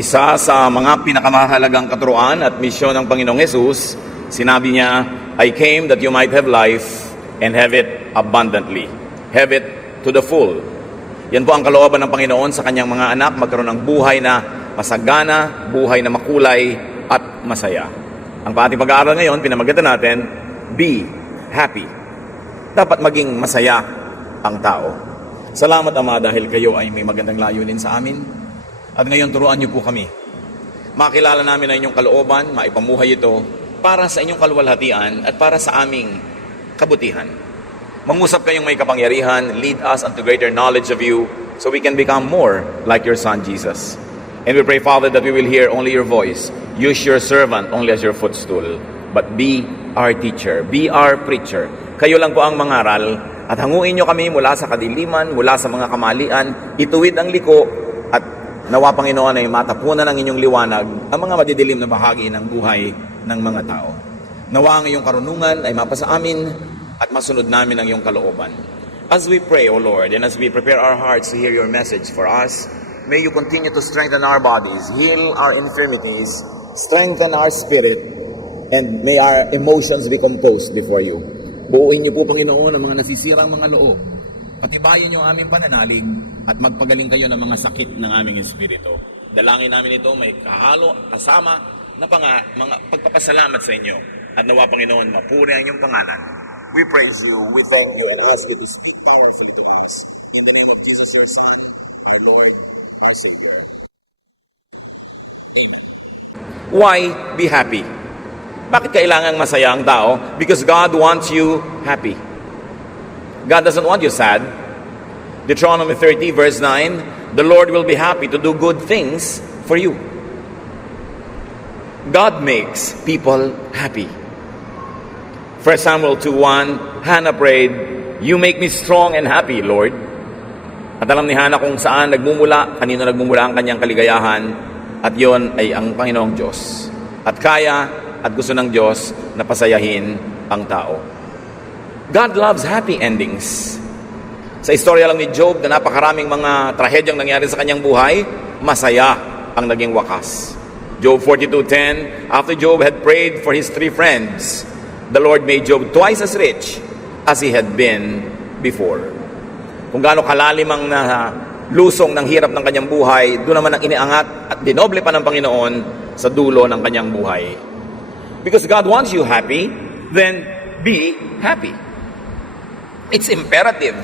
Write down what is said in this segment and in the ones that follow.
Isa sa mga pinakamahalagang katuruan at misyon ng Panginoong Hesus, sinabi niya, I came that you might have life and have it abundantly. Have it to the full. Yan po ang kalooban ng Panginoon sa kanyang mga anak, magkaroon ng buhay na masagana, buhay na makulay at masaya. Ang ating pag-aaral ngayon, pinamagatan natin, be happy. Dapat maging masaya ang tao. Salamat, Ama, dahil kayo ay may magandang layunin sa amin. At ngayon, turuan niyo po kami. Makilala namin ang inyong kalooban, maipamuhay ito para sa inyong kaluwalhatian at para sa aming kabutihan. Mangusap kayong may kapangyarihan, lead us unto greater knowledge of you so we can become more like your Son, Jesus. And we pray, Father, that we will hear only your voice. Use your servant only as your footstool. But be our teacher, be our preacher. Kayo lang po ang mangaral at hanguin niyo kami mula sa kadiliman, mula sa mga kamalian, ituwid ang liko at nawa, Panginoon, ay matapunan ng inyong liwanag ang mga madidilim na bahagi ng buhay ng mga tao. Nawa ang iyong karunungan ay mapasa amin at masunod namin ang iyong kalooban. As we pray, O Lord, and as we prepare our hearts to hear your message for us, may you continue to strengthen our bodies, heal our infirmities, strengthen our spirit, and may our emotions be composed before you. Buuin niyo po, Panginoon, ang mga nasisirang mga loob. Patibayin niyo ang aming pananalig at magpagaling kayo ng mga sakit ng aming espiritu. Dalangin namin ito may kahalo, kasama na mga pagpapasalamat sa inyo. At nawa, Panginoon, mapuri ang inyong pangalan. We praise you, we thank you, and ask you to speak powerfully to us. In the name of Jesus, your Son, our Lord, our Savior. Amen. Why be happy? Bakit kailangang masaya ang tao? Because God wants you happy. God doesn't want you sad. Deuteronomy 30 verse 9, the Lord will be happy to do good things for you. God makes people happy. 1 Samuel 2:1, Hannah prayed, you make me strong and happy, Lord. At alam ni Hannah kung saan nagmumula, kanino nagmumula ang kanyang kaligayahan, at yon ay ang Panginoong Diyos. At kaya at gusto ng Diyos na pasayahin ang tao. God loves happy endings. Sa istorya lang ni Job na napakaraming mga trahedyang nangyari sa kanyang buhay, masaya ang naging wakas. Job 42:10, after Job had prayed for his 3 friends, the Lord made Job twice as rich as he had been before. Kung gaano kalalim ang lusong ng hirap ng kanyang buhay, doon naman ang iniangat at dinoble pa ng Panginoon sa dulo ng kanyang buhay. Because God wants you happy, then be happy. It's imperative.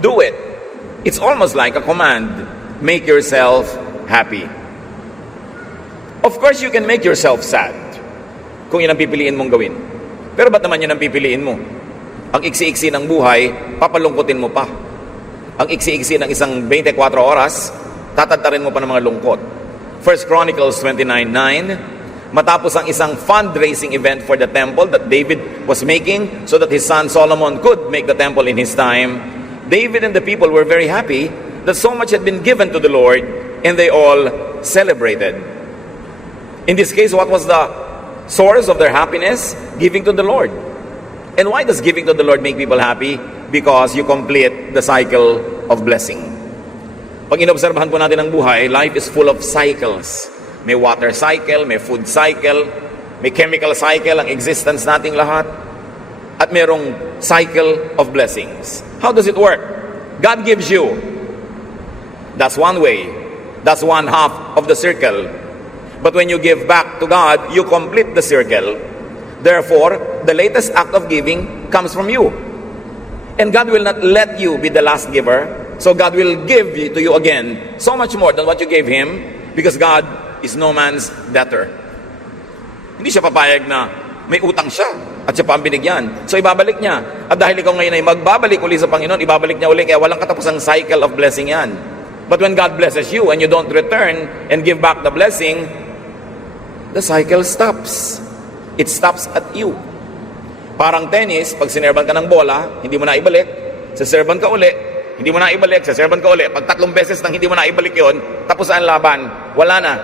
Do it. It's almost like a command. Make yourself happy. Of course, you can make yourself sad kung yun ang pipiliin mong gawin. Pero ba't naman yun ang pipiliin mo? Ang iksi-iksi ng buhay, papalungkutin mo pa. Ang iksi-iksi ng isang 24 oras, tatadtarin mo pa ng mga lungkot. 1 Chronicles 29:9, matapos ang isang fundraising event for the temple that David was making so that his son Solomon could make the temple in his time, David and the people were very happy that so much had been given to the Lord, and they all celebrated. In this case, what was the source of their happiness? Giving to the Lord. And why does giving to the Lord make people happy? Because you complete the cycle of blessing. Pag inobserbahan po natin ang buhay, life is full of cycles. May water cycle, may food cycle, may chemical cycle, ang existence nating lahat. At merong cycle of blessings. How does it work? God gives you. That's one way. That's one half of the circle. But when you give back to God, you complete the circle. Therefore, the latest act of giving comes from you. And God will not let you be the last giver. So God will give to you again so much more than what you gave Him, because God is no man's debtor. Hindi siya papayag na may utang siya at siya pa ang binigyan. So ibabalik niya. At dahil ikaw ngayon ay magbabalik uli sa Panginoon, ibabalik niya uli, kaya walang katapusang cycle of blessing yan. But when God blesses you and you don't return and give back the blessing, the cycle stops. It stops at you. Parang tennis, pag sinerban ka ng bola, hindi mo na ibalik, saserban ka uli, hindi mo na ibalik, saserban ka uli. Pag 3 beses nang hindi mo na ibalik yon, tapos ang laban, wala na.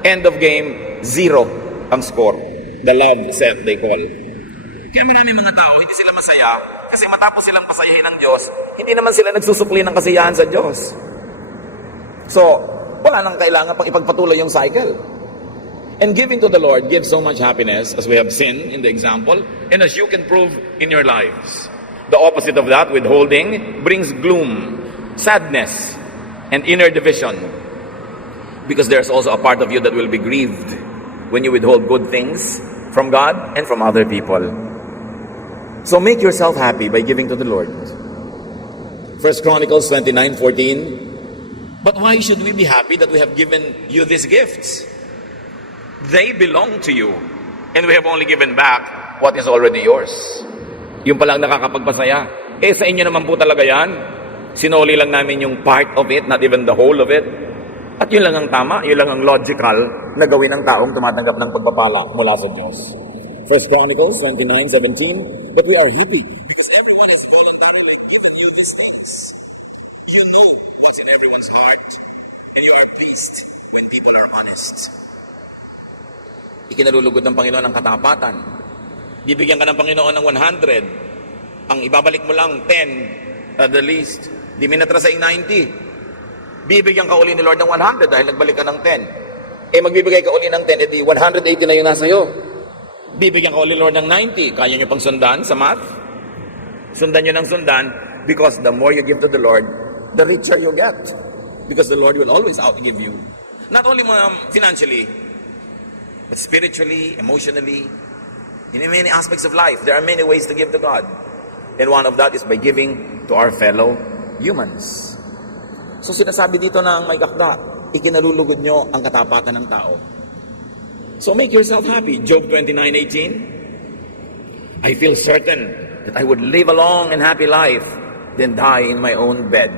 End of game, 0 ang score. The love set, they call. Kaya maraming mga tao, hindi sila masaya kasi matapos silang pasayahin ng Diyos, hindi naman sila nagsusukli ng kasiyahan sa Diyos. So, wala nang kailangan pang ipagpatuloy yung cycle. And giving to the Lord gives so much happiness, as we have seen in the example, and as you can prove in your lives. The opposite of that, withholding, brings gloom, sadness, and inner division. Because there's also a part of you that will be grieved when you withhold good things from God and from other people. So make yourself happy by giving to the Lord. 1 Chronicles 29:14. But why should we be happy that we have given you these gifts? They belong to you, and we have only given back what is already yours. Yung palang nakakapagpasaya. Sa inyo naman po talaga yan. Sinoli lang namin yung part of it, not even the whole of it. At yun lang ang tama, yun lang ang logical na gawin ng taong tumatanggap ng pagpapala mula sa Diyos. 1 Chronicles 29:17. But we are happy because everyone has voluntarily given you these things. You know what's in everyone's heart, and you are pleased when people are honest. Ikinalulugod ng Panginoon ang katapatan. Bibigyan ka ng Panginoon ng 100. Ang ibabalik mo lang 10 at the least. Di minatra sa 90. Bibigyan ka uli ni Lord ng 100 dahil nagbalik ka ng 10. Magbibigay ka uli ng 10, edi 180 na yun nasa iyo. Bibigyan ka uli Lord ng 90. Kaya nyo pang sundan sa math? Sundan nyo ng sundan because the more you give to the Lord, the richer you get. Because the Lord will always outgive you. Not only financially, but spiritually, emotionally, in many aspects of life. There are many ways to give to God. And one of that is by giving to our fellow humans. So sinasabi dito ng may kakda, ikinalulugod nyo ang katapatan ng tao. So make yourself happy. Job 29:18. I feel certain that I would live a long and happy life than die in my own bed.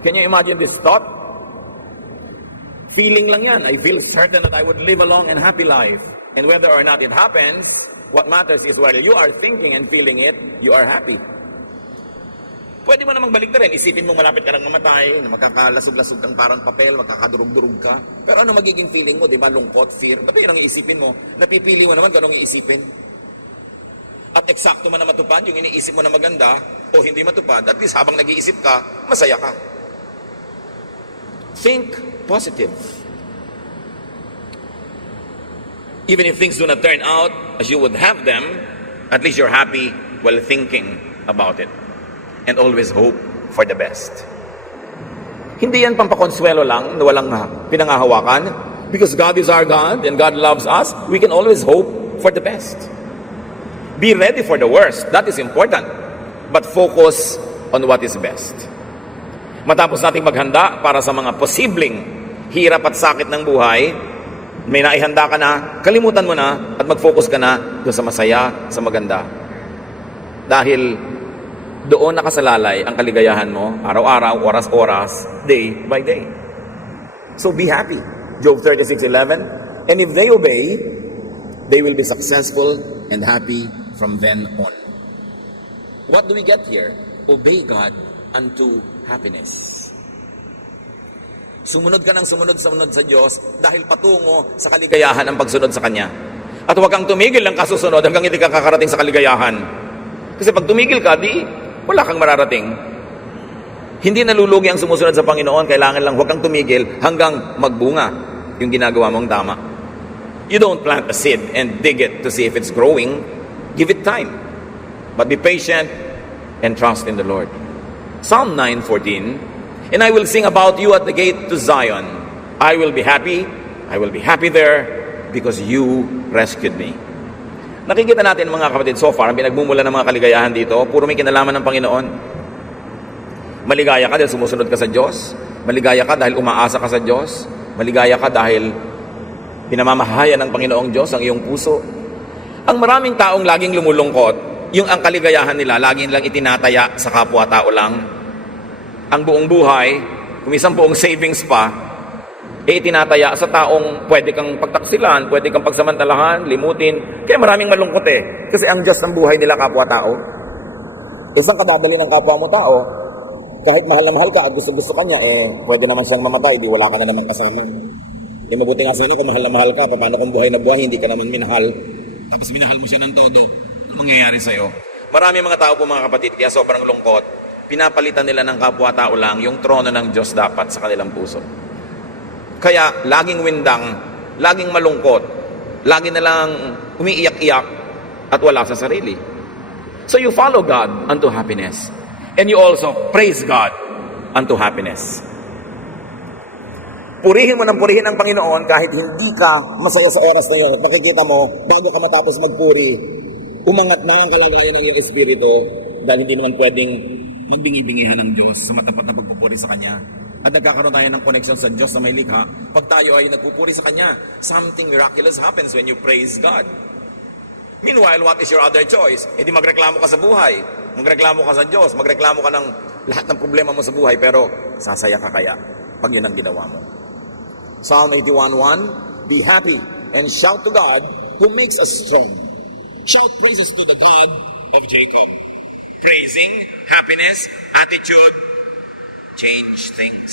Can you imagine this thought? Feeling lang yan. I feel certain that I would live a long and happy life. And whether or not it happens, what matters is whether you are thinking and feeling it, you are happy. Pwede mo namang balik na rin. Isipin mo malapit ka lang namatay, na magkakalasog-lasog ng parang papel, magkakadurog-durog ka. Pero ano magiging feeling mo? Di ba? Lungkot, fear. Ba't yun ang iisipin mo? Napipili mo naman kung anong iisipin. At eksakto man na matupad, yung iniisip mo na maganda, o hindi matupad, at least habang nag-iisip ka, masaya ka. Think positive. Even if things do not turn out as you would have them, at least you're happy while thinking about it. And always hope for the best. Hindi yan pampakonsuelo lang na walang pinangahawakan. Because God is our God and God loves us, we can always hope for the best. Be ready for the worst. That is important. But focus on what is best. Matapos nating maghanda para sa mga posibleng hirap at sakit ng buhay, may naihanda ka na, kalimutan mo na at mag-focus ka na doon sa masaya, sa maganda. Dahil doon nakasalalay ang kaligayahan mo, araw-araw, oras-oras, day by day. So be happy. Job 36:11. And if they obey, they will be successful and happy from then on. What do we get here? Obey God unto happiness. Sumunod ka ng sumunod sa Diyos dahil patungo sa kaligayahan ang pagsunod sa Kanya. At huwag kang tumigil ng kasusunod hanggang hindi ka kakarating sa kaligayahan. Kasi pag tumigil ka, wala kang mararating. Hindi nalulugi ang sumusunod sa Panginoon. Kailangan lang huwag kang tumigil hanggang magbunga yung ginagawa mong tama. You don't plant a seed and dig it to see if it's growing. Give it time. But be patient and trust in the Lord. Psalm 9:14. And I will sing about you at the gate to Zion. I will be happy there because you rescued me. Nakikita natin mga kapatid so far, ang pinagmumula ng mga kaligayahan dito, puro may kinalaman ng Panginoon. Maligaya ka dahil sumusunod ka sa Diyos. Maligaya ka dahil umaasa ka sa Diyos. Maligaya ka dahil pinamamahayan ng Panginoong Diyos ang iyong puso. Ang maraming taong laging lumulungkot, yung ang kaligayahan nila, laging lang itinataya sa kapwa-tao lang. Ang buong buhay, kung isang buong savings pa, itinataya sa taong pwede kang pagtaksilan, pwede kang pagsamantalahan, limutin. Kaya maraming malungkot Kasi ang Diyos ng buhay nila kapwa-tao. Isang kadadali ng kapwa mo tao, kahit mahal na mahal ka at gusto-gusto ka niya, pwede naman siyang mamatay, di wala ka na naman kasama. Mabuti nga sana kung mahal na mahal ka, paano kung buhay na buhay, hindi ka naman minahal. Tapos minahal mo siya ng todo, ano mangyayari sa'yo? Marami mga tao po mga kapatid, kaya sobrang lungkot. Pinapalitan nila ng kapwa-tao lang yung trono ng Diyos dapat sa kanilang puso. Kaya laging windang, laging malungkot, lagi na lang umiiyak-iyak at wala sa sarili. So you follow God unto happiness. And you also praise God unto happiness. Purihin mo ng purihin ang Panginoon kahit hindi ka masaya sa oras na yun. Makikita mo, bago ka matapos magpuri, umangat na ang kalagayan ng iyong espiritu dahil hindi naman pwedeng magbingi-bingihan ng Diyos sa matapat na pagpupuri sa Kanya. At nagkakaroon tayo ng connection sa Diyos na may likha. Pag tayo ay nagpupuri sa Kanya, something miraculous happens when you praise God. Meanwhile, what is your other choice? E di magreklamo ka sa buhay, magreklamo ka sa Diyos, magreklamo ka ng lahat ng problema mo sa buhay, pero sasaya ka kaya pag yun ang ginawa mo. Psalm 81:1, be happy and shout to God who makes us strong. Shout praises to the God of Jacob. Praising, happiness, attitude, change things.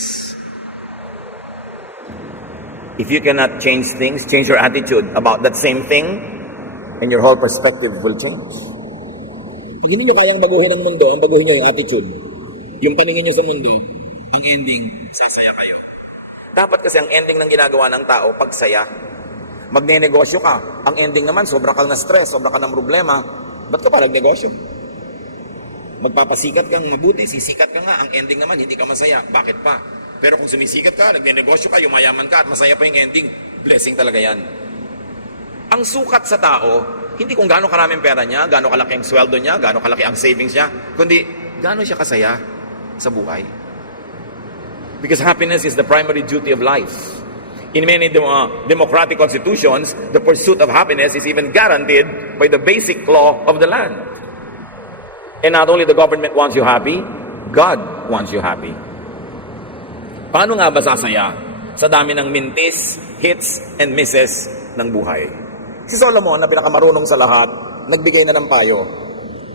If you cannot change things, change your attitude about that same thing, and your whole perspective will change. Pag hindi nyo kayang baguhin ang mundo, ang baguhin nyo yung attitude. Yung paningin nyo sa mundo, ang ending, sasaya kayo. Dapat kasi ang ending ng ginagawa ng tao, pagsaya. Magne-negosyo ka, ang ending naman, sobra kang na-stress, sobra kang ng problema, ba't ka pa nagnegosyo? Magpapasikat kang mabuti, sisikat ka nga, ang ending naman, hindi ka masaya. Bakit pa? Pero kung sumisikat ka, nagnenegosyo ka, yumayaman ka, at masaya pa yung ending, blessing talaga yan. Ang sukat sa tao, hindi kung gaano karaming pera niya, gaano kalaki ang sweldo niya, gaano kalaki ang savings niya, kundi gaano siya kasaya sa buhay. Because happiness is the primary duty of life. In many democratic constitutions, the pursuit of happiness is even guaranteed by the basic law of the land. And not only the government wants you happy, God wants you happy. Paano nga ba sasaya sa dami ng mintis, hits, and misses ng buhay? Si Solomon, na pinakamarunong sa lahat, nagbigay na ng payo.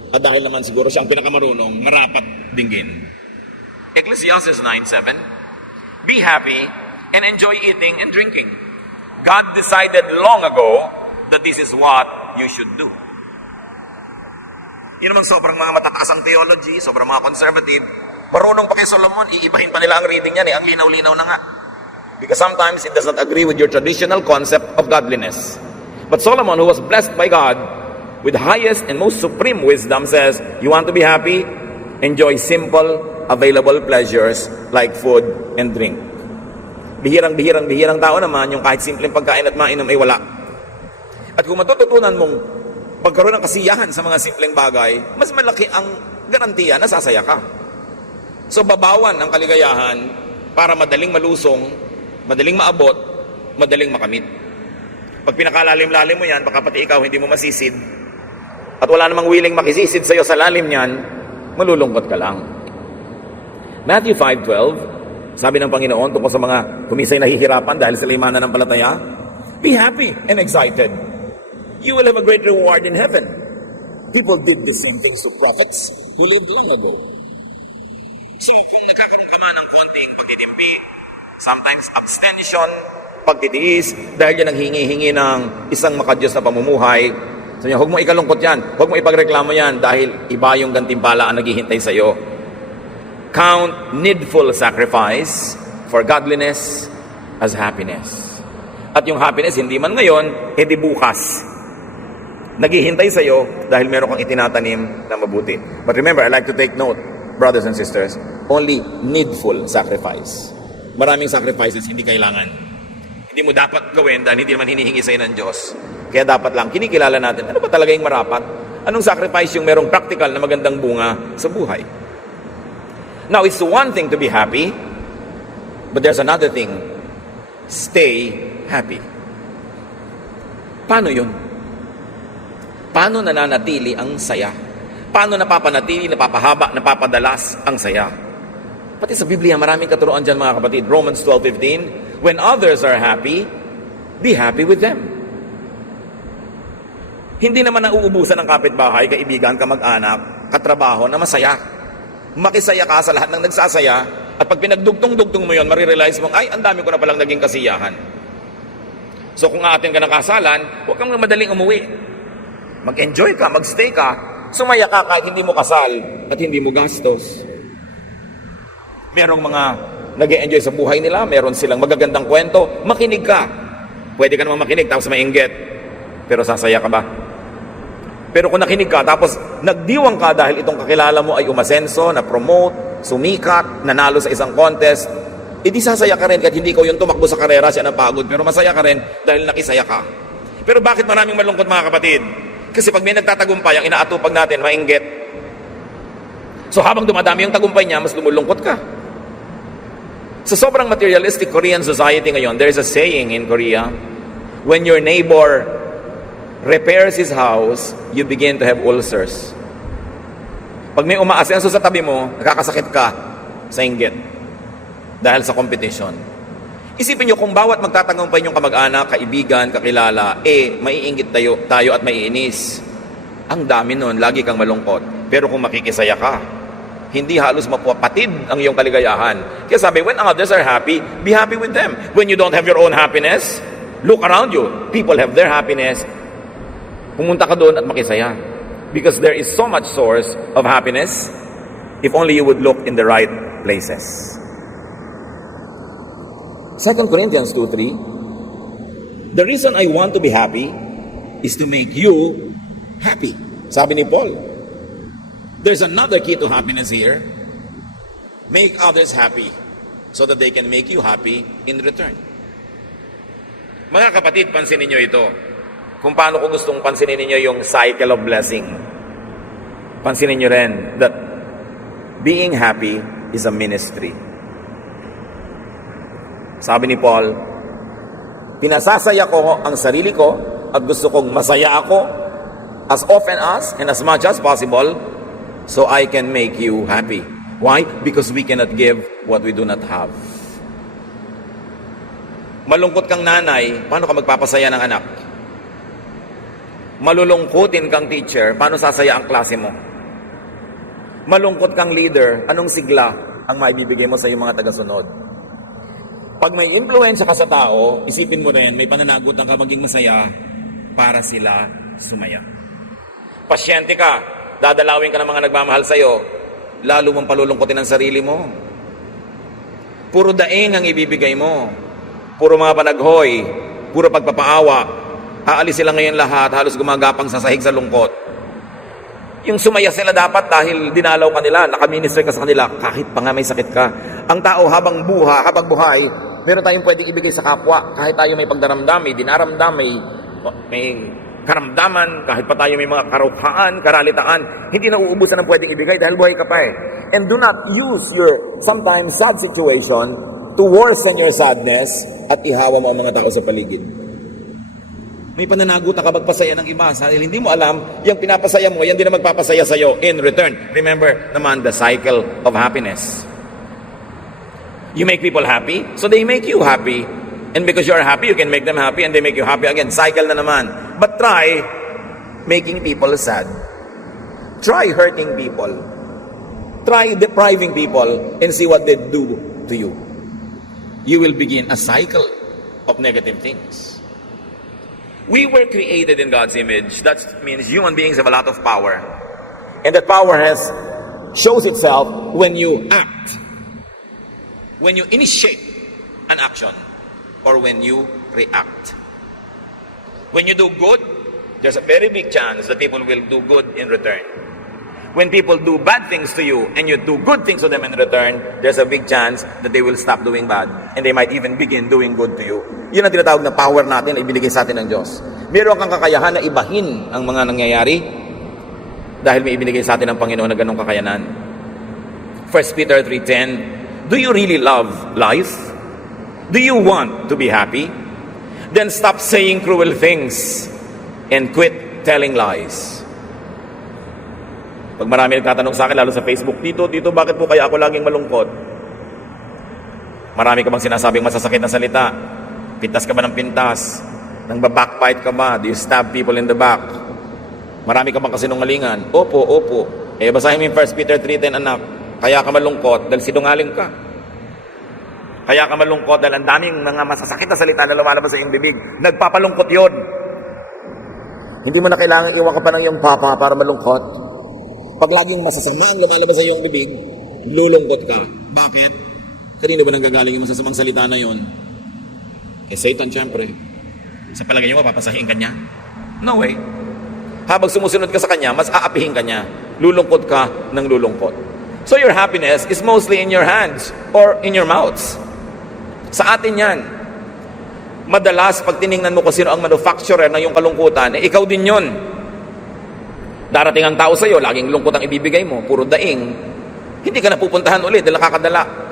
At dahil naman siguro siyang pinakamarunong, marapat dinggin. Ecclesiastes 9:7, be happy and enjoy eating and drinking. God decided long ago that this is what you should do. Yun namang sobrang mga matataas ang theology, sobrang mga conservative, marunong pa kay Solomon, iibahin pa nila ang reading niya, ang linaw-linaw na nga. Because sometimes it does not agree with your traditional concept of godliness. But Solomon, who was blessed by God with highest and most supreme wisdom, says, you want to be happy? Enjoy simple, available pleasures like food and drink. Bihirang tao naman, yung kahit simpleng pagkain at mainom ay wala. At kung matututunan mong pagkaroon ng kasiyahan sa mga simpleng bagay, mas malaki ang garantiya na sasaya ka. So babawan ang kaligayahan para madaling malusong, madaling maabot, madaling makamit. Pag pinakalalim-lalim mo yan, baka pati ikaw hindi mo masisid, at wala namang willing makisisid sa'yo sa lalim niyan, malulungkot ka lang. Matthew 5:12, sabi ng Panginoon tungkol sa mga kumisay nahihirapan dahil sa limanan ng palataya, be happy and excited. You will have a great reward in heaven. People did the same things to prophets who lived long ago. So kung nagkakaroon ka man ng konting pagtitimpi, sometimes abstention, pagtitiis, dahil yan ang hingi-hingi ng isang makadiyos na pamumuhay, so huwag mo ikalungkot yan, huwag mo ipagreklamo yan, dahil iba yung gantimpala ang naghihintay sa iyo. Count needful sacrifice for godliness as happiness. At yung happiness, hindi man ngayon, edi bukas. Naghihintay sa iyo dahil meron kang itinatanim na mabuti. But remember, I like to take note, brothers and sisters, only needful sacrifice. Maraming sacrifices hindi kailangan. Hindi mo dapat gawin dahil hindi naman hinihingi sa'yo ng Diyos. Kaya dapat lang, kinikilala natin, ano ba talaga yung marapat? Anong sacrifice yung merong practical na magandang bunga sa buhay? Now, it's one thing to be happy, but there's another thing. Stay happy. Paano yun? Paano nananatili ang saya? Paano napapanatili, napapahaba, napapadalas ang saya? Pati sa Biblia, maraming katuruan dyan mga kapatid. Romans 12:15, when others are happy, be happy with them. Hindi naman nauubusan ng kapitbahay, kaibigan, kamag-anak, katrabaho na masaya. Makisaya ka sa lahat ng nagsasaya, at pag pinagdugtong-dugtong mo yun, marirealize mo, ay, ang dami ko na palang naging kasiyahan. So kung aatin ka ng kasalan, huwag kang madaling umuwi. Mag-enjoy ka, mag-stay ka, sumaya ka kahit hindi mo kasal at hindi mo gastos. Merong mga nag-e-enjoy sa buhay nila, meron silang magagandang kwento, makinig ka. Pwede ka naman makinig tapos mainggit. Pero sasaya ka ba? Pero kung nakinig ka tapos nagdiwang ka dahil itong kakilala mo ay umasenso, na-promote, sumikat, nanalo sa isang contest, edi sasaya ka rin kahit hindi ko yung tumakbo sa karera, siya napagod, pero masaya ka rin dahil nakisaya ka. Pero bakit maraming malungkot mga kapatid? Kasi pag may nagtatagumpay, ang inaatupag natin, mainggit. So habang dumadami yung tagumpay niya, mas lumulungkot ka. Sa sobrang materialistic Korean society ngayon, there's a saying in Korea, when your neighbor repairs his house, you begin to have ulcers. Pag may umaasenso sa tabi mo, nakakasakit ka sa inggit dahil sa competition. Isipin nyo kung bawat magtatagumpay yung kamag-anak, kaibigan, kakilala, maiinggit tayo at maiinis. Ang dami nun, lagi kang malungkot. Pero kung makikisaya ka, hindi halos mapapatid ang iyong kaligayahan. Kaya sabi, when others are happy, be happy with them. When you don't have your own happiness, look around you. People have their happiness. Pumunta ka doon at makisaya. Because there is so much source of happiness if only you would look in the right places. 2 Corinthians 2:3, the reason I want to be happy is to make you happy. Sabi ni Paul. There's another key to happiness here. Make others happy so that they can make you happy in return. Mga kapatid, pansinin nyo ito. Kung paano ko gustong pansinin niyo yung cycle of blessing. Pansinin nyo rin that being happy is a ministry. Sabi ni Paul, pinasasaya ko ang sarili ko at gusto kong masaya ako as often as and as much as possible so I can make you happy. Why? Because we cannot give what we do not have. Malungkot kang nanay, paano ka magpapasaya ng anak? Malulungkutin kang teacher, paano sasaya ang klase mo? Malungkot kang leader, anong sigla ang maibibigay mo sa iyong mga tagasunod? Pag may influensya ka sa tao, isipin mo rin, may pananagutan ka maging masaya para sila sumaya. Pasyente ka, dadalawin ka ng mga nagmamahal sa'yo, lalo mong palulungkutin ang sarili mo. Puro daing ang ibibigay mo. Puro mga panaghoy, puro pagpapaawa. Aalis sila ngayon lahat, halos gumagapang sa sahig sa lungkot. Yung sumaya sila dapat dahil dinalaw ka nila, nakaminister ka sa kanila, kahit pa nga may sakit ka. Ang tao habang buhay, meron tayong pwedeng ibigay sa kapwa, kahit tayo may pagdaramdam, may dinaramdam, may karamdaman, kahit pa tayo may mga karupaan, karalitaan, hindi na uubusan ng pwedeng ibigay dahil buhay ka pa eh. And do not use your sometimes sad situation to worsen your sadness at ihawa mo ang mga tao sa paligid. May pananagutan ka magpasaya ng iba dahil hindi mo alam, yung pinapasaya mo, yan din ang magpapasaya sa'yo in return. Remember naman the cycle of happiness. You make people happy, so they make you happy. And because you're happy, you can make them happy and they make you happy again. Cycle na naman. But try making people sad. Try hurting people. Try depriving people and see what they do to you. You will begin a cycle of negative things. We were created in God's image. That means human beings have a lot of power. And that power shows itself when you act. When you initiate an action. Or when you react. When you do good, there's a very big chance that people will do good in return. When people do bad things to you and you do good things to them in return, there's a big chance that they will stop doing bad and they might even begin doing good to you. Yun ang tinatawag na power natin na ibinigay sa atin ng Diyos. Meron kang kakayahan na ibahin ang mga nangyayari dahil may ibinigay sa atin ng Panginoon na ganong kakayanan. 1 Peter 3:10, do you really love life? Do you want to be happy? Then stop saying cruel things and quit telling lies. Pag marami nagtatanong sa akin, lalo sa Facebook, Tito, bakit po kaya ako laging malungkot? Marami ka bang sinasabing masasakit na salita? Pintas ka ba ng pintas? Nang backbite ka ba? Do you stab people in the back? Marami ka bang kasinungalingan? Opo. Basahin mo yung 1 Peter 3:10, anak. Kaya ka malungkot dahil sinungaling ka. Kaya ka malungkot dahil ang daming mga masasakit na salita na lumalabas sa iyong bibig. Nagpapalungkot yun. Hindi mo na kailangan iwan ka pa ng iyong papa para malungkot. Pag laging masasama ang lumalabas sa iyong bibig, lulungkot ka. Bakit? Kanino ba nanggagaling yung masasamang salita na yon? Kay Satan, syempre. Sa palagay niyo, mapapasahin ka niya? No way. Habang sumusunod ka sa kanya, mas aapihin ka niya. Lulungkot ka ng lulungkot. So your happiness is mostly in your hands or in your mouths. Sa atin yan. Madalas, pag tiningnan mo kung sino ang manufacturer ng iyong kalungkutan, ikaw din yon. Darating ang tao sa iyo, laging lungkot ang ibibigay mo, puro daing. Hindi ka na pupuntahan ulit dahil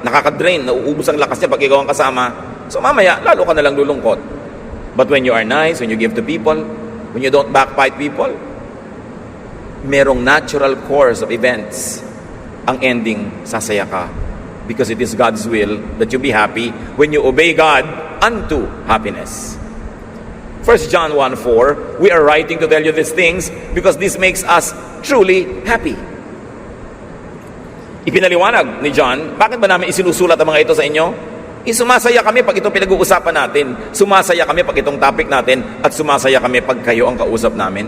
nakakadrain, nauubos ang lakas niya pag ikaw ang kasama. So mamaya, lalo ka nalang lulungkot. But when you are nice, when you give to people, when you don't backbite people, merong natural course of events. Ang ending, sasaya ka. Because it is God's will that you be happy when you obey God unto happiness. 1 John 1:4, we are writing to tell you these things because this makes us truly happy. Ipinaliwanag ni John, bakit ba namin isinusulat ang mga ito sa inyo? Sumasaya kami pag itong pinag-uusapan natin. Sumasaya kami pag itong topic natin. At sumasaya kami pag kayo ang kausap namin.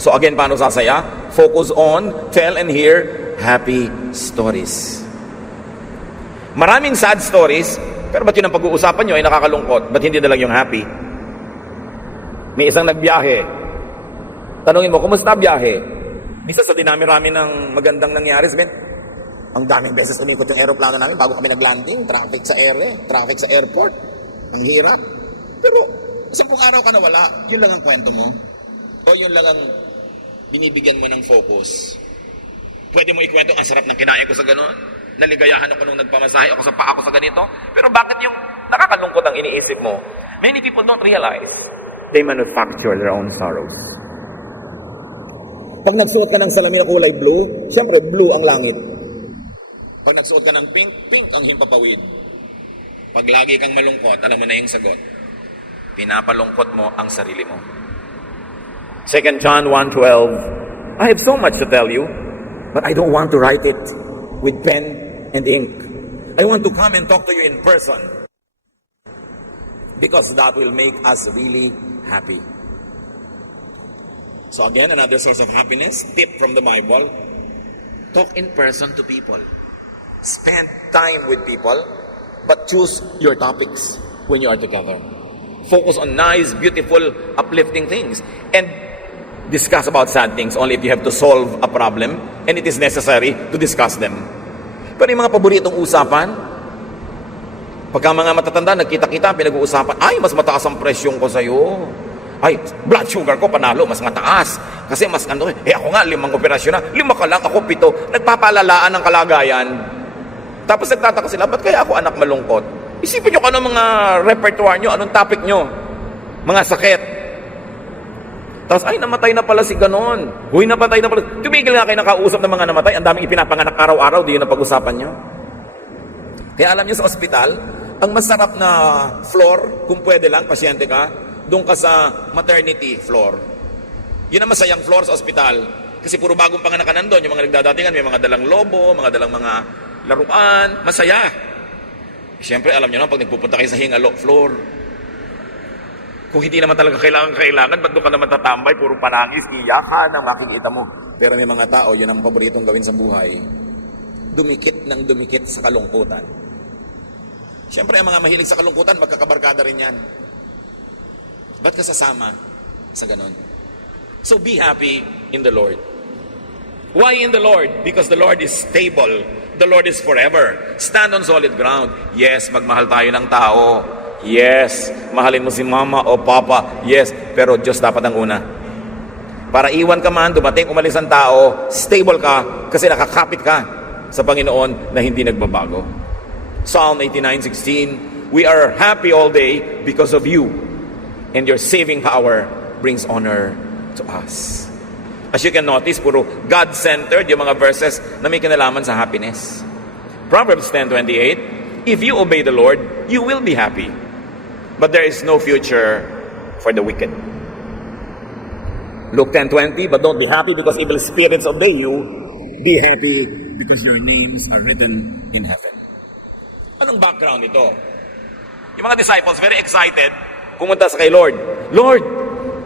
So again, paano sasaya? Focus on, tell and hear happy stories. Maraming sad stories, pero ba't yun ang pag-uusapan nyo ay nakakalungkot? Ba't hindi na lang yung happy? May isang nagbiyahe. Tanungin mo, kumusta biyahe? Misa sa dinami-rami ng magandang nangyari, sabihin, ang daming beses unikot yung aeroplano namin bago kami nag-landing, traffic sa traffic sa airport. Ang hirap. Pero, 10 araw ka nawala, yun lang ang kwento mo. O yun lang ang binibigyan mo ng focus. Pwede mo ikwento, ang sarap ng kinain ko sa gano'n. Naligayahan ako nung nagpamasahe ako sa paa ko sa ganito. Pero bakit yung nakakalungkot ang iniisip mo? Many people don't realize they manufacture their own sorrows. Pag nagsuot ka ng salamin na kulay blue, siyempre blue ang langit. Pag nagsuot ka ng pink, pink ang himpapawid. Pag lagi kang malungkot, alam mo na yung sagot. Pinapalungkot mo ang sarili mo. 2 John 1:12, I have so much to tell you, but I don't want to write it with pen and ink. I want to come and talk to you in person. Because that will make us really happy. So again, another source of happiness, tip from the Bible, talk in person to people. Spend time with people, but choose your topics when you are together. Focus on nice, beautiful, uplifting things. And discuss about sad things only if you have to solve a problem and it is necessary to discuss them. Pero yung mga paboritong usapan, pagka mga matatanda, nagkita-kita, pinag-uusapan, ay, mas mataas ang presyong ko sa'yo. Ay, blood sugar ko, panalo, mas mataas. Kasi mas ako nga, 5 operasyon na, 5 ka lang, ako 7. Nagpapalalaan ng kalagayan. Tapos nagtataka sila, ba't kaya ako anak malungkot? Isipin nyo ano mga repertoire nyo, anong topic nyo? Mga sakit. Tapos, ay, namatay na pala si ganon. Huy, napatay na pala. Tumigil nga kayo nakausap ng mga namatay. Ang daming ipinapanganak araw-araw, di yun ang pag-usapan nyo. Kaya alam nyo sa ospital, ang masarap na floor, kung pwede lang, pasyente ka, doon ka sa maternity floor. Yun ang masayang floor sa ospital. Kasi puro bagong panganak ka nandun. Yung mga nagdadatingan, may mga dalang lobo, mga dalang mga laruan. Masaya. Siyempre, alam nyo na, pag nagpupunta kayo sa hingalo floor, kung hindi naman talaga kailangan, ba't doon ka naman tatambay? Puro panangis, iyakan ang makikita mo. Pero may mga tao, yun ang paboritong gawin sa buhay. Dumikit ng dumikit sa kalungkutan. Siyempre, ang mga mahilig sa kalungkutan, magkakabarkada rin yan. Ba't ka sasama sa ganon? So be happy in the Lord. Why in the Lord? Because the Lord is stable. The Lord is forever. Stand on solid ground. Yes, magmahal tayo ng tao. Yes, mahalin mo si mama o papa. Yes, pero Diyos dapat ang una. Para iwan ka man, dumating, umalis ang tao, stable ka kasi nakakapit ka sa Panginoon na hindi nagbabago. Psalm 89:16, we are happy all day because of you, and your saving power brings honor to us. As you can notice, puro God-centered yung mga verses na may kinalaman sa happiness. Proverbs 10:28, if you obey the Lord, you will be happy. But there is no future for the wicked. Luke 10:20, but don't be happy because evil spirits obey you. Be happy because your names are written in heaven. Anong background ito? Yung mga disciples, very excited, pumunta sa kay Lord. Lord,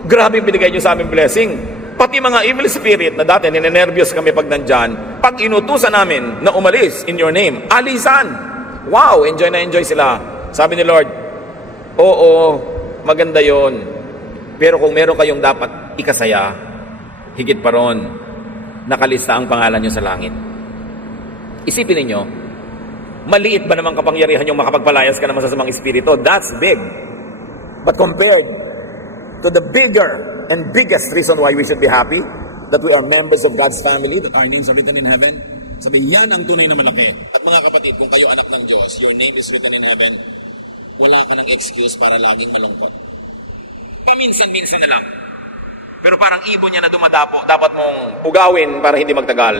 grabe yung binigay niyo sa aming blessing. Pati mga evil spirit na dati, ninenervyos kami pag nandyan, pag inutusan namin na umalis in your name, alisan. Wow, enjoy na enjoy sila. Sabi ni Lord, oo, maganda yon. Pero kung meron kayong dapat ikasaya, higit pa ron, nakalista ang pangalan nyo sa langit. Isipin ninyo, maliit ba naman kapangyarihan yung makapagpalayas ka ng masasamang espiritu? That's big. But compared to the bigger and biggest reason why we should be happy, that we are members of God's family, that our names are written in heaven, sabi, yan ang tunay na malaki. At mga kapatid, kung kayo anak ng Diyos, your name is written in heaven, wala ka ng excuse para laging malungkot. Paminsan-minsan na lang. Pero parang ibon niya na dumadapo, dapat mong ugawin para hindi magtagal.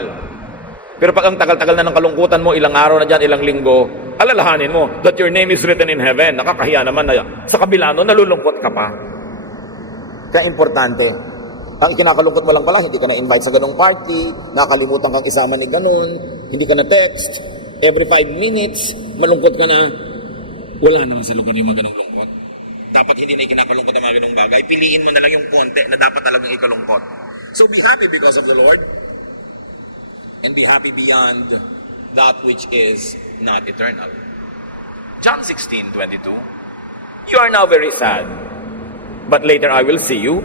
Pero pag ang tagal-tagal na ng kalungkutan mo, ilang araw na dyan, ilang linggo, alalahanin mo that your name is written in heaven. Nakakahiya naman na sa kabila no, nalulungkot ka pa. Kaya importante, ang ikinakalungkot mo lang pala, hindi ka na-invite sa ganong party, nakalimutan kang isama ni ganon, hindi ka na-text, every 5 minutes, malungkot ka na. Wala naman sa lugar yung mga ganong lungkot. Dapat hindi na ikinakalungkot ang mga ganong bagay. Piliin mo na lang yung konti na dapat talagang ikalungkot. So be happy because of the Lord, and be happy beyond that which is not eternal. John 16:22. You are now very sad, but later I will see you,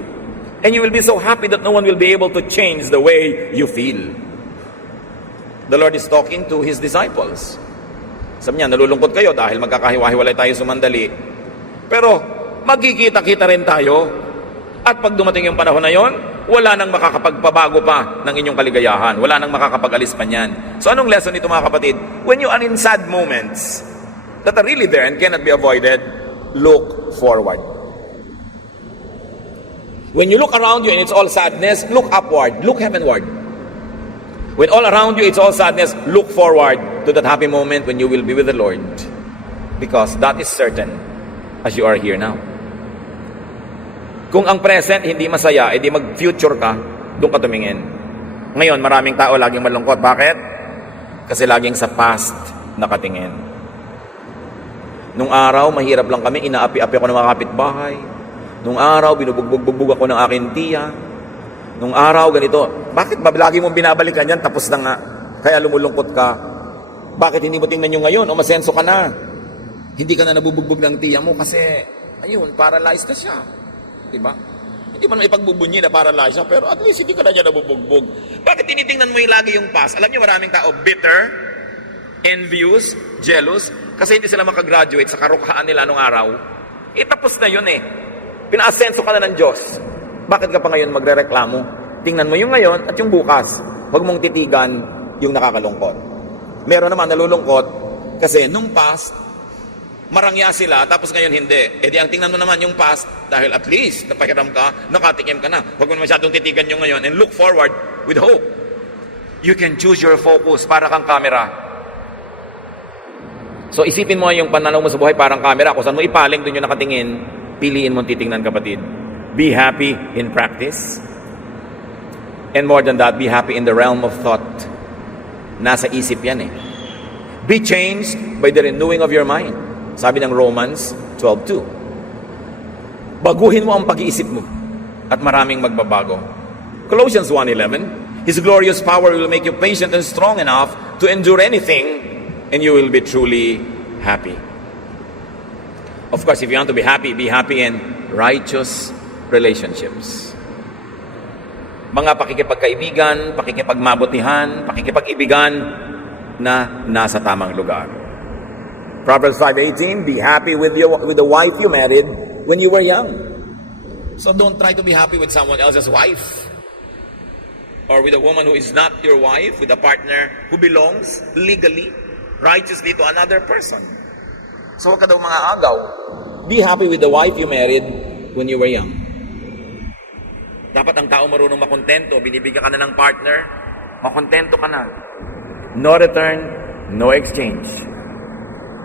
and you will be so happy that no one will be able to change the way you feel. The Lord is talking to His disciples. Sabi niya, nalulungkot kayo dahil magkakahiwa-hiwalay tayo sumandali. Pero magkikita-kita rin tayo. At pag dumating yung panahon na yon, wala nang makakapagpabago pa ng inyong kaligayahan. Wala nang makakapag-alis pa niyan. So anong lesson nito mga kapatid? When you are in sad moments that are really there and cannot be avoided, look forward. When you look around you and it's all sadness, look upward, look heavenward. When all around you it's all sadness, look forward to that happy moment when you will be with the Lord. Because that is certain as you are here now. Kung ang present hindi masaya, edi mag-future ka, doon ka tumingin. Ngayon, maraming tao laging malungkot. Bakit? Kasi laging sa past nakatingin. Nung araw, mahirap lang kami, inaapi-api ako ng mga kapitbahay. Nung araw, binubugbog ako ng aking tiya. Nung araw, ganito. Bakit ba lagi mong binabalikan yan? Tapos na nga. Kaya lumulungkot ka. Bakit hindi mo tingnan yung ngayon? O masenso ka na. Hindi ka na nabubugbog ng tiya mo kasi, ayun, paralyzed na siya. Diba? Hindi man ipagbubunyi na paralyzed siya, pero at least hindi ka na niya nabubugbog. Bakit tinitingnan mo yung lagi yung past? Alam niyo maraming tao, bitter, envious, jealous, kasi hindi sila makagraduate sa karukhaan nila nung araw. Tapos na yun eh. Pinaasenso ka na ng Diyos. Bakit ka pa ngayon magrereklamo? Tingnan mo yung ngayon at yung bukas. Huwag mong titigan yung nakakalungkot. Meron naman nalulungkot kasi nung past, marangya sila, tapos ngayon hindi. E di ang tingnan mo naman yung past, dahil at least napahiram ka, nakatikim ka na. Huwag mo masyadong titigan yung ngayon and look forward with hope. You can choose your focus para kang camera. So isipin mo yung pananaw mo sa buhay parang camera. Kung saan mo ipaling, doon yung nakatingin, piliin mo titingnan kapatid. Be happy in practice. And more than that, be happy in the realm of thought. Nasa isip yan eh. Be changed by the renewing of your mind. Sabi ng Romans 12:2. Baguhin mo ang pag-iisip mo at maraming magbabago. Colossians 1:11. His glorious power will make you patient and strong enough to endure anything, and you will be truly happy. Of course, if you want to be happy in righteous relationships. Mga pakikipagkaibigan, pakikipagmabutihan, pakikipag-ibigan na nasa tamang lugar. Proverbs 5:18, be happy with the wife you married when you were young. So don't try to be happy with someone else's wife. Or with a woman who is not your wife, with a partner who belongs legally, righteously to another person. So huwag ka daw mga agaw. Be happy with the wife you married when you were young. Dapat ang tao marunong makontento, binibigyan ka na ng partner, makontento ka na. No return, no exchange.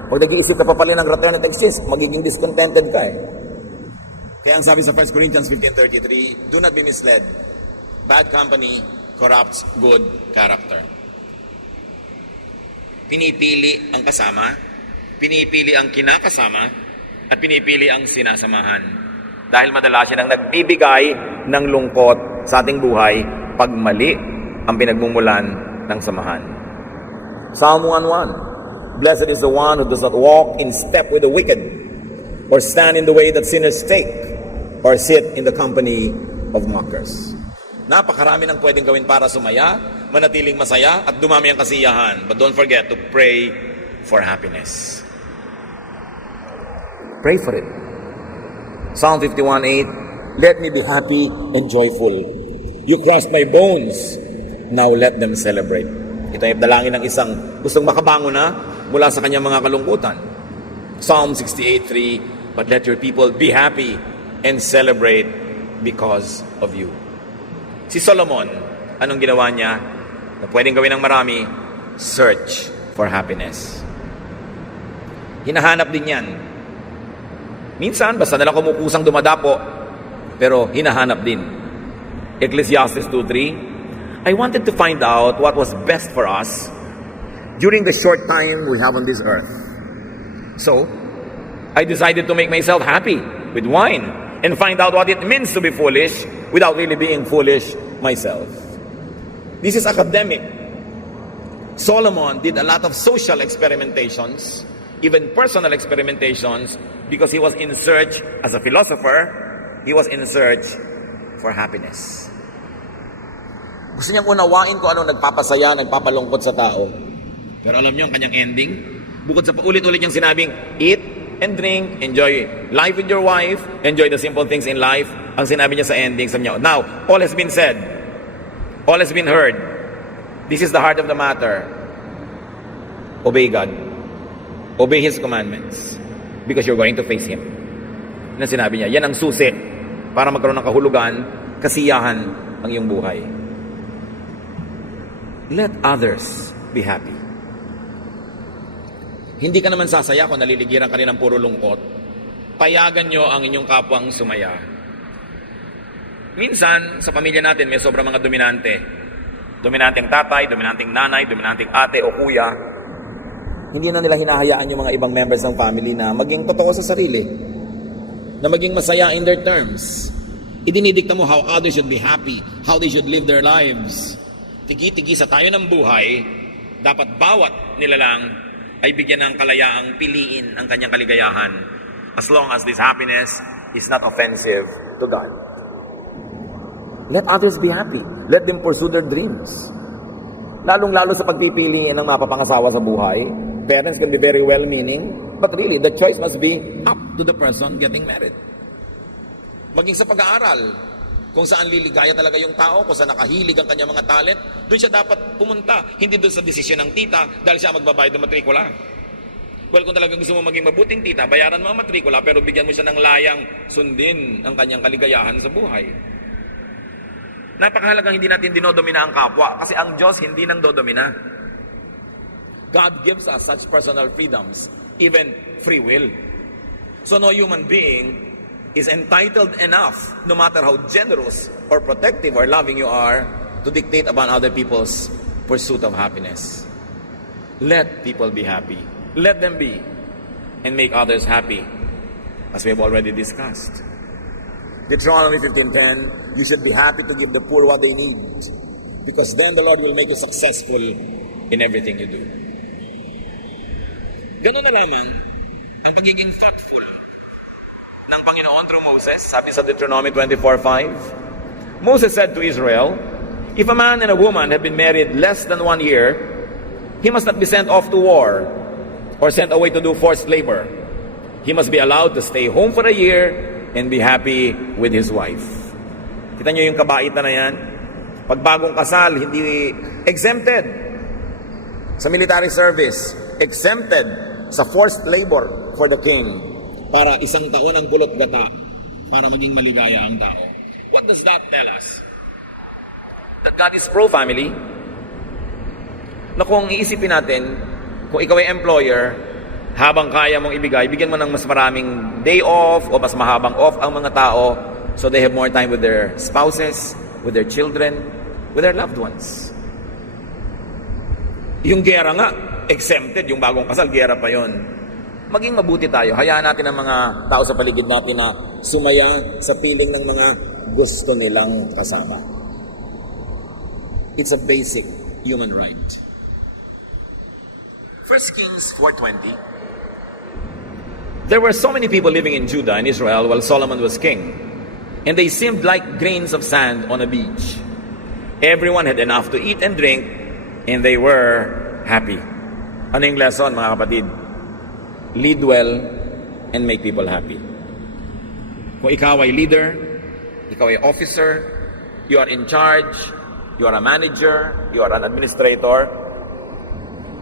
Pag nag-iisip ka pa pala ng return at exchange, magiging discontented ka eh. Kaya ang sabi sa 1 Corinthians 15:33, do not be misled. Bad company corrupts good character. Pinipili ang kasama, pinipili ang kinakasama, at pinipili ang sinasamahan. Dahil madalas yan ang nagbibigay ng lungkot sa ating buhay pag mali ang pinagmumulan ng samahan. Psalm 1:1. Blessed is the one who does not walk in step with the wicked, or stand in the way that sinners take, or sit in the company of mockers. Napakarami ng pwedeng gawin para sumaya, manatiling masaya, at dumami ang kasiyahan. But don't forget to pray for happiness. Pray for it. Psalm 51:8, let me be happy and joyful. You crushed my bones, now let them celebrate. Ito ay dalangin ng isang gustong makabangon na mula sa kanyang mga kalungkutan. Psalm 68:3, but let your people be happy and celebrate because of you. Si Solomon, anong ginawa niya na pwedeng gawin ng marami? Search for happiness. Hinahanap din yan. Minsan, basta nalang kumukusang dumadapo, pero hinahanap din. Ecclesiastes 2:3, I wanted to find out what was best for us during the short time we have on this earth. So, I decided to make myself happy with wine and find out what it means to be foolish without really being foolish myself. This is academic. Solomon did a lot of social experimentations, even personal experimentations, because he was in search, as a philosopher, he was in search for happiness. Gusto niyang unawain kung ano nagpapasaya, nagpapalungkot sa tao. Pero alam niyo ang kanyang ending? Bukod sa paulit-ulit niyang sinabing, eat and drink, enjoy life with your wife, enjoy the simple things in life, ang sinabi niya sa ending, sabi niya, now, all has been said, all has been heard, this is the heart of the matter. Obey God. Obey His commandments. Because you're going to face Him. Yan ang sinabi niya. Yan ang susi para magkaroon ng kahulugan, kasiyahan ang iyong buhay. Let others be happy. Hindi ka naman sasaya kung naliligiran ka rin ng puro lungkot. Payagan nyo ang inyong kapwang sumaya. Minsan, sa pamilya natin, may sobrang mga dominante. Dominanteng tatay, dominanteng nanay, dominanteng ate o kuya. Hindi na nila hinahayaan yung mga ibang members ng family na maging totoo sa sarili. Na maging masaya in their terms. Idinidikta mo how others should be happy, how they should live their lives. Tigi-tigi sa tayo ng buhay, dapat bawat nilalang ay bigyan ng kalayaang piliin ang kanyang kaligayahan as long as this happiness is not offensive to God. Let others be happy. Let them pursue their dreams. Lalong-lalo sa pagpipiliin ng mapapangasawa sa buhay, parents can be very well-meaning, but really, the choice must be up to the person getting married. Maging sa pag-aaral, kung saan liligaya talaga yung tao, kung saan nakahilig ang kanyang mga talent, doon siya dapat pumunta, hindi doon sa desisyon ng tita dahil siya magbabayad ng matrikula. Well, kung talagang gusto mo maging mabuting tita, bayaran mo ang matrikula pero bigyan mo siya ng layang sundin ang kanyang kaligayahan sa buhay. Napakahalagang hindi natin dinodomina ang kapwa kasi ang Diyos hindi nang dodomina. God gives us such personal freedoms, even free will. So no human being is entitled enough, no matter how generous or protective or loving you are, to dictate upon other people's pursuit of happiness. Let people be happy. Let them be. And make others happy. As we have already discussed. Deuteronomy 15:10, you should be happy to give the poor what they need. Because then the Lord will make you successful in everything you do. Ganun na lamang ang pagiging thoughtful ng Panginoon through Moses. Sabi sa Deuteronomy 24:5, Moses said to Israel, if a man and a woman have been married less than 1 year, he must not be sent off to war or sent away to do forced labor. He must be allowed to stay home for a year and be happy with his wife. Kita nyo yung kabaitan na yan? Pag bagong kasal, hindi exempted sa military service, exempted sa forced labor for the king. Para isang taon ang kulot gata para maging maligaya ang tao. What does that tell us? That God is pro-family. Na kung iisipin natin, kung ikaw ay employer, habang kaya mong ibigay, bigyan mo ng mas maraming day off o mas mahabang off ang mga tao so they have more time with their spouses, with their children, with their loved ones. Yung gera nga, exempted. Yung bagong kasal, gera pa yon. Maging mabuti tayo. Hayaan natin ang mga tao sa paligid natin na sumaya sa piling ng mga gusto nilang kasama. It's a basic human right. 1 Kings 4:20. There were so many people living in Judah and Israel while Solomon was king, and they seemed like grains of sand on a beach. Everyone had enough to eat and drink, and they were happy. Ano yung lesson, mga kapatid? Lead well and make people happy. Kung ikaw ay leader, ikaw ay officer, you are in charge, you are a manager, you are an administrator,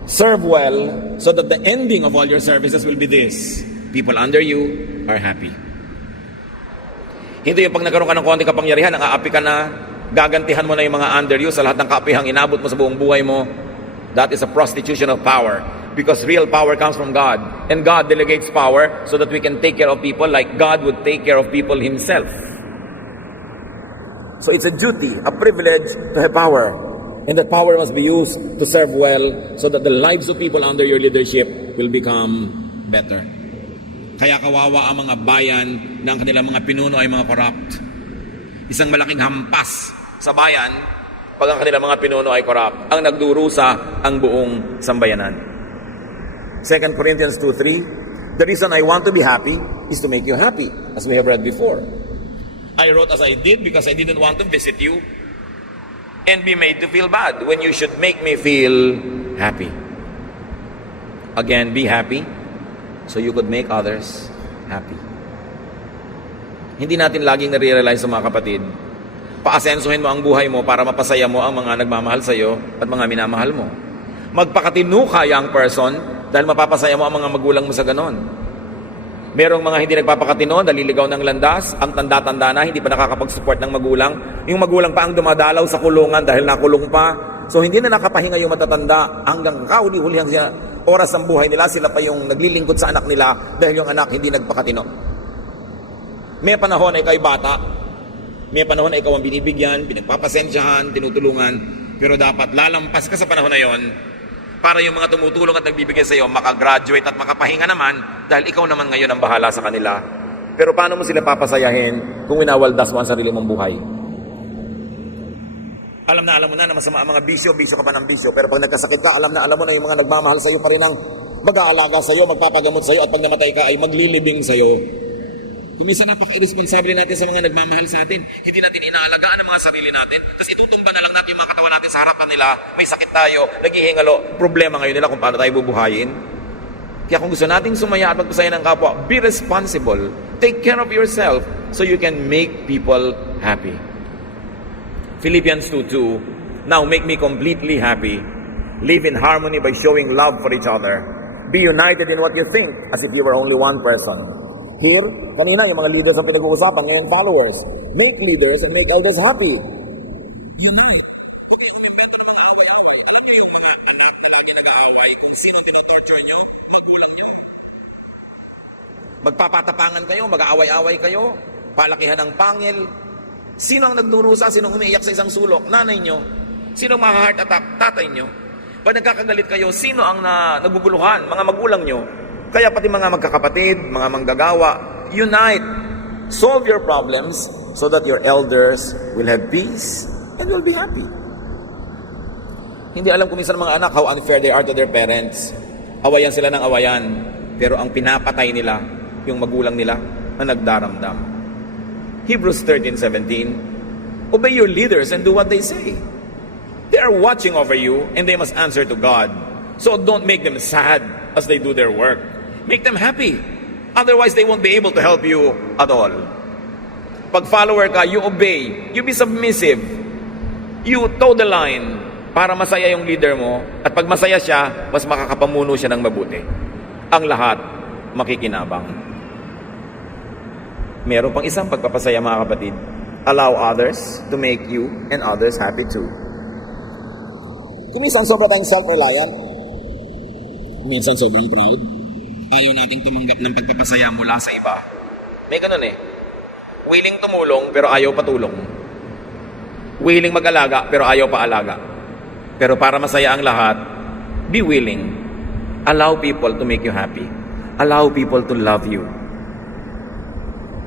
serve well so that the ending of all your services will be this: people under you are happy. Hindi yung pag nagkaroon ka ng konting kapangyarihan, ang aapi ka na, gagantihan mo na yung mga under you sa lahat ng kaapihang inabot mo sa buong buhay mo. That is a prostitution of power, because real power comes from God, and God delegates power so that we can take care of people like God would take care of people Himself. So it's a duty, a privilege to have power, and that power must be used to serve well so that the lives of people under your leadership will become better. Kaya kawawa ang mga bayan ng kanilang mga pinuno ay mga corrupt. Isang malaking hampas sa bayan pag ang kanilang mga pinuno ay corrupt. Ang nagdurusa ang buong sambayanan. 2 Corinthians 2:3, the reason I want to be happy is to make you happy, as we have read before. I wrote as I did because I didn't want to visit you and be made to feel bad when you should make me feel happy. Again, be happy so you could make others happy. Hindi natin laging nare-realize sa mga kapatid, paasensuhin mo ang buhay mo para mapasaya mo ang mga nagmamahal sa iyo at mga minamahal mo. Magpakatino ka, young person, dahil mapapasaya mo ang mga magulang mo sa ganon. Merong mga hindi nagpapakatino, naliligaw ng landas, ang tanda-tanda na, hindi pa nakakapag-support ng magulang. Yung magulang pa ang dumadalaw sa kulungan dahil nakulong pa. So hindi na nakapahinga yung matatanda hanggang kahuli-huli hanggang oras ng buhay nila, sila pa yung naglilingkod sa anak nila dahil yung anak hindi nagpakatino. May panahon ay ikaw'y bata, may panahon ay ikaw ang binibigyan, pinagpapasensyahan, tinutulungan, pero dapat lalampas ka sa panahon na yon para yung mga tumutulong at nagbibigay sa iyo makagraduate at makapahinga naman dahil ikaw naman ngayon ang bahala sa kanila. Pero paano mo sila papasayahin kung winawaldas mo ang sarili mong buhay? Alam mo na masama ang mga bisyo ka pa ng bisyo, pero pag nagkasakit ka, alam mo na yung mga nagmamahal sa iyo pa rin ang mag-aalaga sa iyo, magpapagamot sa iyo, at pag namatay ka ay maglilibing sa iyo. Kumisa napaka-irresponsable natin sa mga nagmamahal sa atin. Hindi natin inaalagaan ang mga sarili natin. Tapos itutumba na lang natin yung mga katawan natin sa harapan nila. May sakit tayo, naghihingalo. Problema ngayon nila kung paano tayo bubuhayin. Kaya kung gusto nating sumaya at magpasaya ng kapwa, be responsible. Take care of yourself so you can make people happy. Philippians 2:2, now make me completely happy. Live in harmony by showing love for each other. Be united in what you think as if you were only one person. Here, kanina yung mga leaders ang pinag-uusapan, ngayon followers. Make leaders and make elders happy. Unite. Huwag kayong elemento ng mga away-away. Alam niyo yung mga anak na lagi nag-aaway, kung sino tinatorture nyo, magulang nyo. Magpapatapangan kayo, mag-aaway-away kayo, palakihan ng pangil. Sino ang nagdurusa? Sino ang umiiyak sa isang sulok? Nanay nyo. Sino ang heart attack? Tatay nyo. Pag nagkakagalit kayo, sino ang naguguluhan? Mga magulang nyo. Kaya pati mga magkakapatid, mga manggagawa, unite. Solve your problems so that your elders will have peace and will be happy. Hindi alam kung minsan mga anak how unfair they are to their parents. Awayan sila ng awayan, pero ang pinapatay nila, yung magulang nila na nagdaramdam. Hebrews 13:17, obey your leaders and do what they say. They are watching over you and they must answer to God. So don't make them sad as they do their work. Make them happy. Otherwise, they won't be able to help you at all. Pag follower ka, you obey. You be submissive. You toe the line para masaya yung leader mo. At pag masaya siya, mas makakapamuno siya ng mabuti. Ang lahat, makikinabang. Meron pang isang pagpapasaya, mga kapatid. Allow others to make you and others happy too. Kuminsan sobra tayong self-reliant. Minsan sobrang proud. Ayaw nating tumanggap ng pagpapasaya mula sa iba. May ganun eh. Willing tumulong pero ayaw patulong. Willing mag-alaga pero ayaw paalaga. Pero para masaya ang lahat, be willing. Allow people to make you happy. Allow people to love you.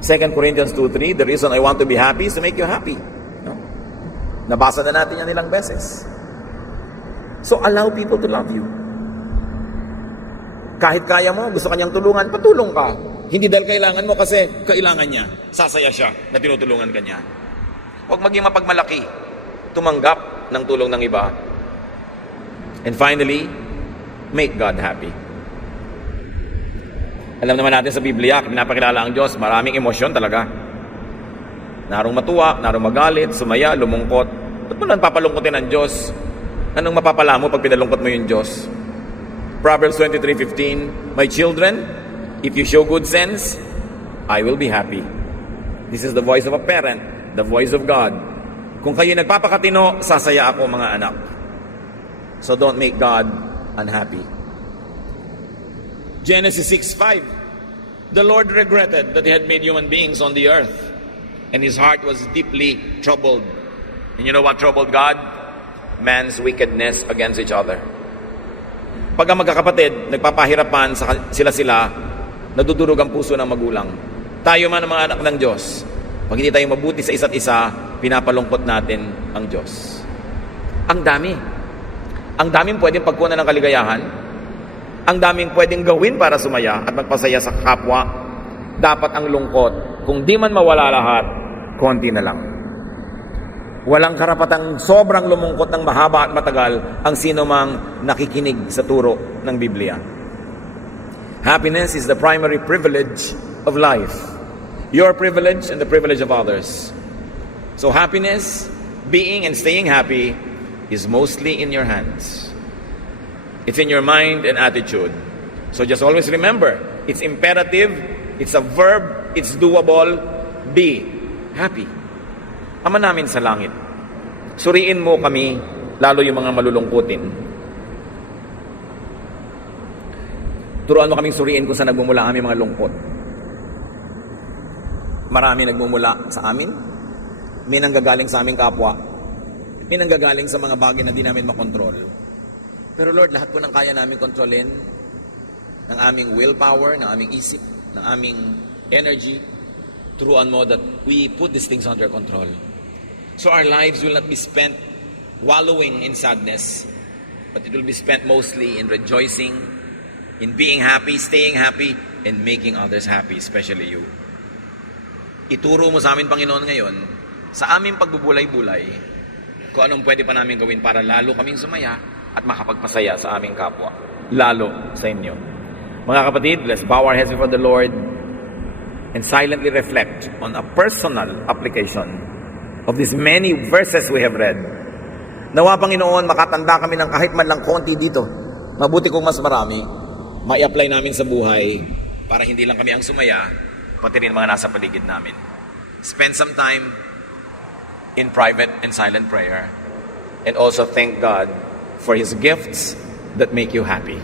2 Corinthians 2:3, the reason I want to be happy is to make you happy. No? Nabasa na natin yan ilang beses. So allow people to love you. Kahit kaya mo, gusto kanyang tulungan, patulong ka. Hindi dahil kailangan mo, kasi kailangan niya. Sasaya siya na tinutulungan ka niya. Huwag maging mapagmalaki. Tumanggap ng tulong ng iba. And finally, make God happy. Alam naman natin sa Biblia, pinapakilala ang Diyos, maraming emosyon talaga. Narong matuwa, narong magalit, sumaya, lumungkot. Ba't mo lang papalungkotin ang Diyos? Anong mapapala mo pag pinalungkot mo yung Diyos? Proverbs 23:15, My children, if you show good sense, I will be happy. This is the voice of a parent, the voice of God. Kung kayo nagpapakatino, sasaya ako mga anak. So don't make God unhappy. Genesis 6:5, the Lord regretted that He had made human beings on the earth, and His heart was deeply troubled. And you know what troubled God? Man's wickedness against each other. Pag ang magkakapatid, nagpapahirapan sila, nadudurog ang puso ng magulang. Tayo man ang mga anak ng Diyos, pag hindi tayo mabuti sa isa't isa, pinapalungkot natin ang Diyos. Ang dami. Ang daming pwedeng pagkunan ng kaligayahan. Ang daming pwedeng gawin para sumaya at magpasaya sa kapwa. Dapat ang lungkot, kung di man mawala lahat, konti na lang. Walang karapatang sobrang lumungkot ng mahaba at matagal ang sino mang nakikinig sa turo ng Biblia. Happiness is the primary privilege of life. Your privilege and the privilege of others. So happiness, being and staying happy, is mostly in your hands. It's in your mind and attitude. So just always remember, it's imperative, it's a verb, it's doable. Be happy. Ama namin sa langit, suriin mo kami, lalo yung mga malulungkutin. Turuan mo kaming suriin kung saan nagmumula aming mga lungkot. Marami nagmumula sa amin. May nanggagaling sa aming kapwa. May nanggagaling sa mga bagay na di namin makontrol. Pero Lord, lahat po ng kaya namin kontrolin, ng aming willpower, ng aming isip, ng aming energy, turuan mo that we put these things under control. So our lives will not be spent wallowing in sadness, but it will be spent mostly in rejoicing, in being happy, staying happy, and making others happy, especially you. Ituro mo sa amin, Panginoon, ngayon, sa aming pagbubulay-bulay, kung anong pwede pa namin gawin para lalo kaming sumaya at makapagpasaya sa aming kapwa, lalo sa inyo. Mga kapatid, let's bow our heads before the Lord and silently reflect on a personal application of these many verses we have read. Nawa, Panginoon, makatanda kami ng kahit man lang konti dito. Mabuti kung mas marami, mai-apply namin sa buhay para hindi lang kami ang sumaya, pati rin mga nasa paligid namin. Spend some time in private and silent prayer, and also thank God for His gifts that make you happy.